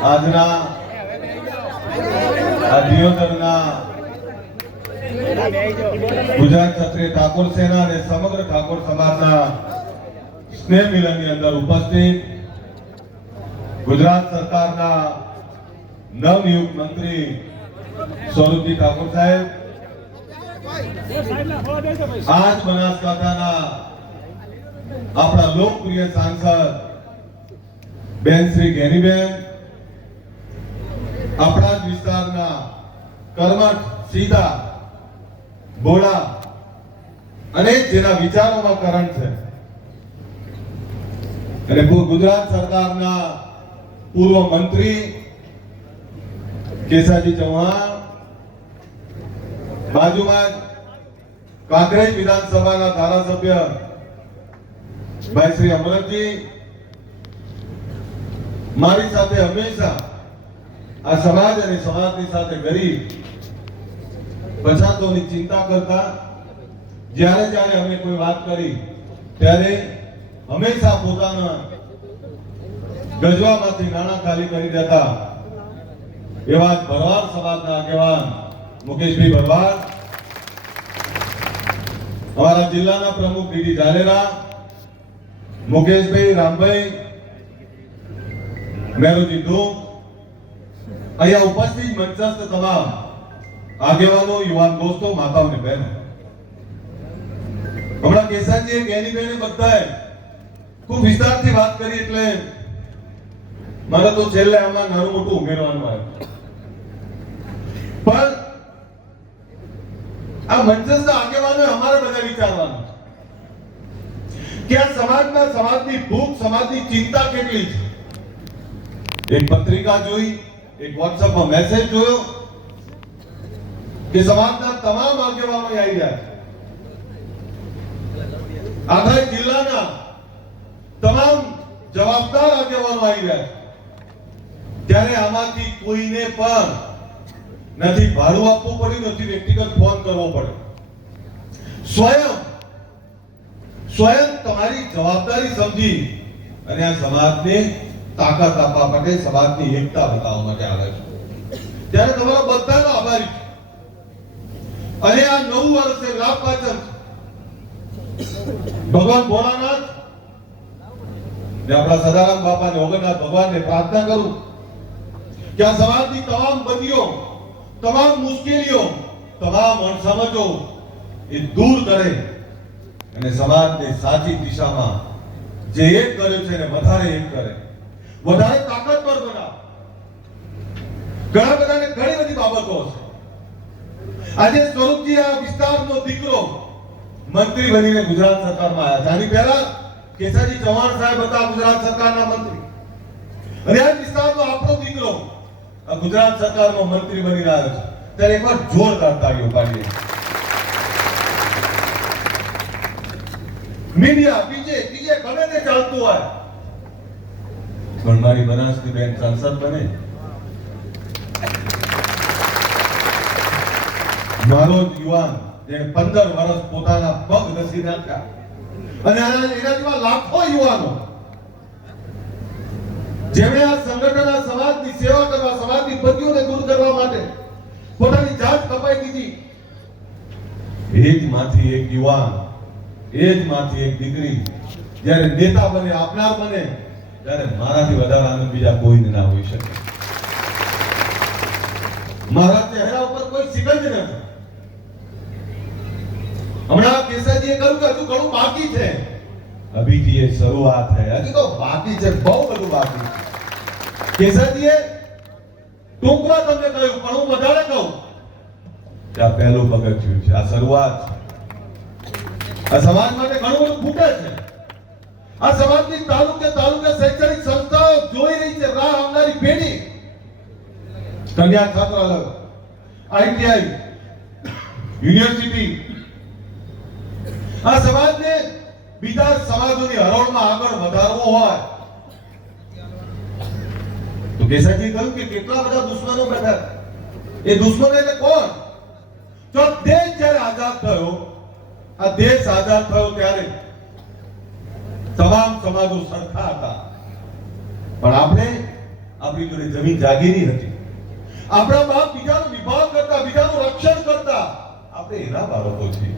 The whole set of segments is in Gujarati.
આજના આ ગુજરાત ક્ષત્રિય ઠાકોર સેના અને સમગ્ર ઠાકોર સમાજના સ્નેહ મિલનની અંદર ઉપસ્થિત ગુજરાત સરકારના નવનિયુક્ત મંત્રી સ્વરૂપજી ઠાકોર સાહેબ, આજ બનાસકાંઠાના આપણા લોકપ્રિય સાંસદ બેન શ્રી ગેનીબેન આપણા જ વિસ્તારના કર્મઠ સીધા, ભોળા અને જેના વિચારોમાં કરંટ છે. અને ગુજરાત સરકારના પૂર્વ મંત્રી કેસાજી ચૌહાણ, બાજુમાં કાંકરેજ વિધાનસભાના ધારાસભ્ય ભાઈ શ્રી અમરતજી, મારી સાથે હંમેશા આ સમાજ અને સમાજની સાથે ગરીબ પછાતોની ચિંતા કરતા, જ્યારે જ્યારે અમે કોઈ વાત કરી, ત્યારે હંમેશા પોતાના ગજવામાંથી નાણાં ખાલી કરી દેતા. એવા ભરવાડ સમાજના આગેવાન મુકેશભાઈ ભરવાડ, અમારા જિલ્લાના પ્રમુખ ડીડી ઝાલેરા, મુકેશભાઈ રામભાઈ, મેરુજી ધૂમ અહીંયા ઉપસ્થિત મંચસ્થ તમામ આગેવાનો, યુવાન દોસ્તો માતાઓ અને બહેનો. હમણાં કેસાજી ગેની બહેને બધાએ ખૂબ વિસ્તારથી વાત કરી એટલે મારે તો છેલ્લે આમાં નાનું મોટું ઉમેરવાનું આવ્યું પણ આ મંચસ્થ આગેવાનો અમારે બધા વિચારવાનું કે આ સમાજના સમાજની ભૂખ, સમાજની ચિંતા કેટલી છે? એક પત્રિકા જોઈ એક વોટ્સઅપમાં મેસેજ જોયો કે સમાજના તમામ આગેવાનો આવી ગયા આખા જિલ્લાના તમામ જવાબદાર આગેવાનો આવી ગયા ત્યારે આમાંથી કોઈને પણ નથી ભાડું આપવું પડ્યું, નથી વ્યક્તિગત ફોન કરવો પડ્યો. સ્વયં સ્વયં તમારી જવાબદારી સમજી અને આ સમાજને તાકાત આપવા માટે સમાજની એકતા બતાવવા માટે આવે છે. ત્યારે તમારા બધાનો આભારી અને આ નવું વર્ષે લાભ પાચન ભગવાન ભોળાનાથ ને આપણા સદારામ બાપા ને ઓગણનાથ ભગવાનને પ્રાર્થના કરું કે આ સમાજની તમામ બદીઓ તમામ મુશ્કેલીઓ, તમામ અણસમજો એ દૂર કરે અને સમાજને સાચી દિશામાં જે એક કર્યો છે એને વધારે એક કરે. વધારે તાકાતવર બનાવો ઘણા બધાને ઘણી બધી બાબતો છે. આજે સ્વરૂપજી આ વિસ્તારનો દીકરો મંત્રી બનીને ગુજરાત સરકારમાં આવ્યા છે. આની પહેલા કેસાજી ચૌહાણ સાહેબ હતા ગુજરાત સરકારના મંત્રી. અને આ વિસ્તારનો આપણો દીકરો ગુજરાત સરકારનો મંત્રી બની રહ્યો છે. ત્યારે એકવાર જોરદાર તાળીઓ પાડીએ. મીડિયા બીજે બીજે ગમે તે ચાલતું હોય પણ મારી બનાસની બેન સાંસદ બને. મારો યુવાન જે પંદર વર્ષ પોતાના પગ ઘસી નાખ્યા. અને એના જેવા લાખો યુવાનો. જેમણે આ સંગઠન આ સમાજની સેવા કરવા, સમાજની બદીઓને દૂર કરવા માટે પોતાની જાત કપાઈ દીધી. એ માંથી એક યુવાન, એ માંથી એક દીકરી, જ્યારે નેતા બને, આપનાર બને ત્યારે મારાથી વધારે આનંદ બીજા કોઈને ના હોઈ શકે. મારા ચહેરા ઉપર કોઈ સિગંધ નથી. હમણાં કેસાજીએ કહ્યું કે હજુ ઘણું બાકી છે. અભી એ શરૂઆત થઈ. હજી તો બાકી છે, બહુ બધું બાકી છે. કેસાજીએ ટૂંકમાં તમને કહ્યું, પણ હું વધારે કહું. કે આ પહેલું પગથિયું છે, આ શરૂઆત છે. આ સમાજ માટે ઘણું બધું ફૂટે છે. આ સમાજની તાલુકે તાલુકે કન્યા છાત્રાલય આઈટીઆઈ, યુનિવર્સિટી. આ સમાજને બીજા સમાજોની હરોળમાં આગળ વધારવો હોય, તો કેસાજી કહ્યું કે કેટલા બધા દુશ્મનો બેઠા એ દુશ્મનો એટલે કોણ? તો દેશ જ્યારે આઝાદ થયો, આ દેશ આઝાદ થયો ત્યારે તમામ સમાજો સરખા હતા. પણ આપણે આપણી જોડે જમીન જાગીરી હતી. આપણા બાપ બીજાનો વિભાગ કરતા, બીજાનું રક્ષણ કરતા, આપણે એના બાળકો છીએ.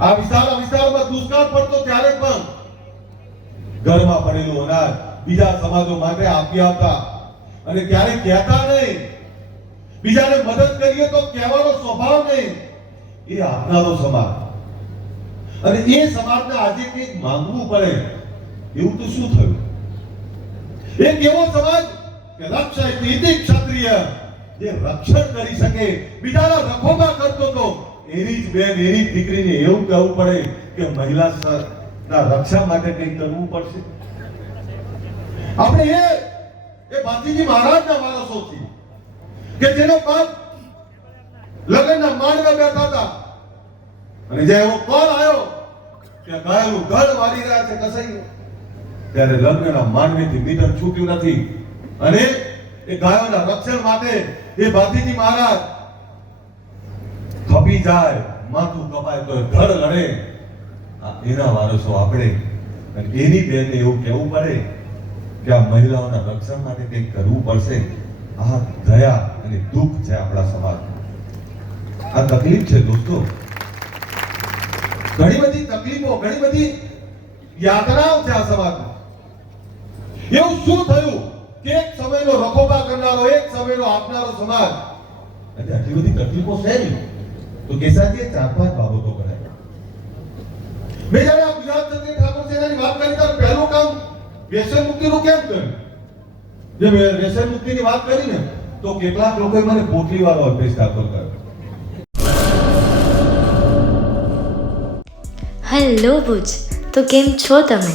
આ વિશાળ વિસ્તારમાં દુષ્કાળ પડતો ત્યારે પણ ઘરમાં પડેલું અનાજ બીજા સમાજો માટે આપી આવતા અને ક્યારે કહેતા નહીં. બીજાને મદદ કરીએ તો કહેવાનો સ્વભાવ નહીં. એ આપનારો સમાજ. અને એ સમાજને આજે કંઈક માંગવું પડે. એવું તો શું થયું? એક એવો સમાજ કે રક્ષા નૈતિક ક્ષત્રિય જે રક્ષણ કરી શકે બીજાના રખોમાં કરતો તો, એની જ બેન, એની દીકરીને એવું કહેવું પડે કે મહિલા ના, રક્ષા માટે કંઈક કરવું પડશે. આપણે એ એ ભાતીજી મહારાજના વારસો છીએ કે જેનો બાપ લગ્નના માંડવે બેઠા હતા, અને જે એવો કોલ આવ્યો કે ગાયનું ગળ વાળી રહ્યા છે કસાઈ ત્યારે લગ્નના માંડવેથી મીટર છૂટ્યું નથી. અને એ ગાયોના રક્ષણ માટે એ ભાતીજી મહારાજ ખપી જાય, માથું કપાય તો ધડ લડે. એના વારસો આપણે. અને એની બેનને એવું કહેવું પડે કે આ મહિલાઓના રક્ષણ માટે કંઈક કરવું પડશે. આ દયા અને દુઃખ છે આપણા સમાજમાં. આ તકલીફ છે દોસ્તો. ઘણી બધી તકલીફો, ઘણી બધી યાતનાઓ છે આ સમાજમાં. એવું શું થયું? એક સમયનો રખોપા કરનારો એક સમયનો આપનારો સમાજ અને આટલી બધી તકલીફો છે નહીં તો કેસાજીએ ચાર પાંચ બાબતો કરાય મેં જ્યારે આ ગુજરાત ક્ષત્રિય ઠાકોર સેનાની વાત કરી ત્યારે પહેલું કામ વ્યસન મુક્તિનું કેમ કર્યું જે વે- વ્યસન મુક્તિની વાત કરી ને તો કેટલાક લોકોએ મને પોટલી વાળો અલ્પેશ ઠાકોર કર્યો હેલો ભુજ તો કેમ છો તમે